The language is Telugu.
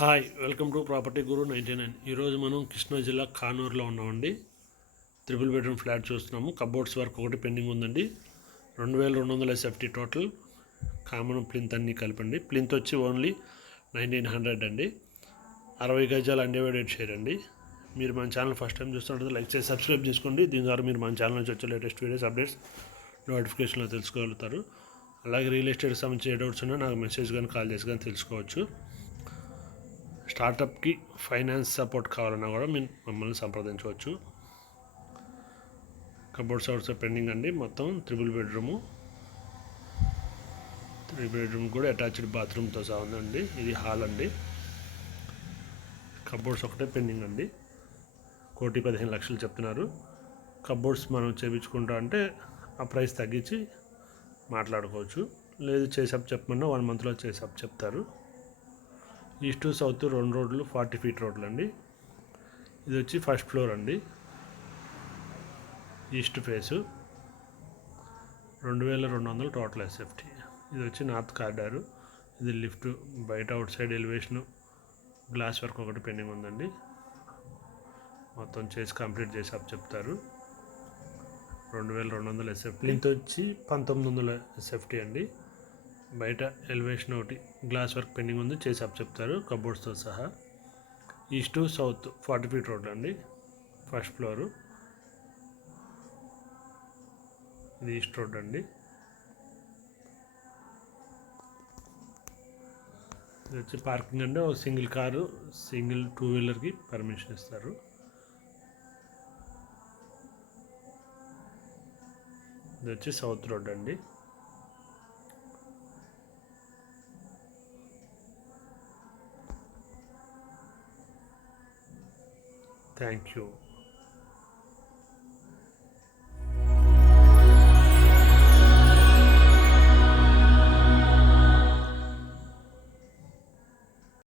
హాయ్, వెల్కమ్ టు ప్రాపర్టీ గురు 99. ఈరోజు మనం కృష్ణా జిల్లా కానూరులో ఉన్నామండి. త్రిబుల్ బెడ్రూమ్ ఫ్లాట్ చూస్తున్నాము. కబోర్డ్స్ వర్క్ ఒకటి పెండింగ్ ఉందండి. 2200 SFT టోటల్. కామన్ ప్లింత్ అన్నీ కలిపండి. ప్లింత్ వచ్చి ఓన్లీ 1900 అండి. 60 గజాలు అన్డివైడెడ్ షేర్ అండి. మీరు మన ఛానల్ ఫస్ట్ టైం చూస్తుంటే లైక్ చేసి సబ్స్క్రైబ్ చేసుకోండి. దీని ద్వారా మీరు మన ఛానల్ నుంచి వచ్చే లేటెస్ట్ వీడియోస్ అప్డేట్స్ నోటిఫికేషన్లో తెలుసుకోగలుగుతారు. అలాగే రియల్ ఎస్టేట్ సంబంధించి ఏ డౌట్స్ ఉన్నా నాకు మెసేజ్ కానీ కాల్ చేసి కానీ తెలుసుకోవచ్చు. స్టార్టప్కి ఫైనాన్స్ సపోర్ట్ కావాలన్నా కూడా మీరు మమ్మల్ని సంప్రదించవచ్చు. కబోర్డ్స్ అవుట్స్ పెండింగ్ అండి. మొత్తం త్రిబుల్ బెడ్రూమ్ కూడా అటాచ్డ్ బాత్రూమ్తో సహా ఉందండి. ఇది హాల్ అండి. కబోర్డ్స్ ఒకటే పెండింగ్ అండి. 1,15,00,000 చెప్తున్నారు. కబోర్డ్స్ మనం చేయించుకుంటా అంటే ఆ ప్రైస్ తగ్గించి మాట్లాడుకోవచ్చు. లేదు చేసాప్ చెప్పమన్నా 1 మంత్లో చేసాప్ చెప్తారు. ఈస్ట్ సౌత్ 2 రోడ్లు 40 ఫీట్ రోడ్లు అండి. ఇది వచ్చి ఫస్ట్ ఫ్లోర్ అండి. East face 2200 total SFT. ఇది వచ్చి నార్త్ కార్డారు. ఇది లిఫ్ట్. బయట out side elevation glass work ఒకటి పెండింగ్ ఉందండి. మొత్తం చేసి కంప్లీట్ చేసి అప్ చెప్తారు. 2200 SFT. ఇంత వచ్చి 1900 SFT అండి. బయట ఎలివేషన్ ఒకటి గ్లాస్ వర్క్ పెండింగ్ ఉంది, చేసి అప్ చెప్తారు కబోర్డ్స్తో సహా. ఈస్ట్ సౌత్ 40 ఫీట్ రోడ్ అండి. First floor. ఇది ఈస్ట్ రోడ్ అండి. ఇది వచ్చి పార్కింగ్ అంటే ఒక సింగిల్ కారు, సింగిల్ 2 వీలర్కి పర్మిషన్ ఇస్తారు. ఇది వచ్చి సౌత్ రోడ్ అండి. Thank you.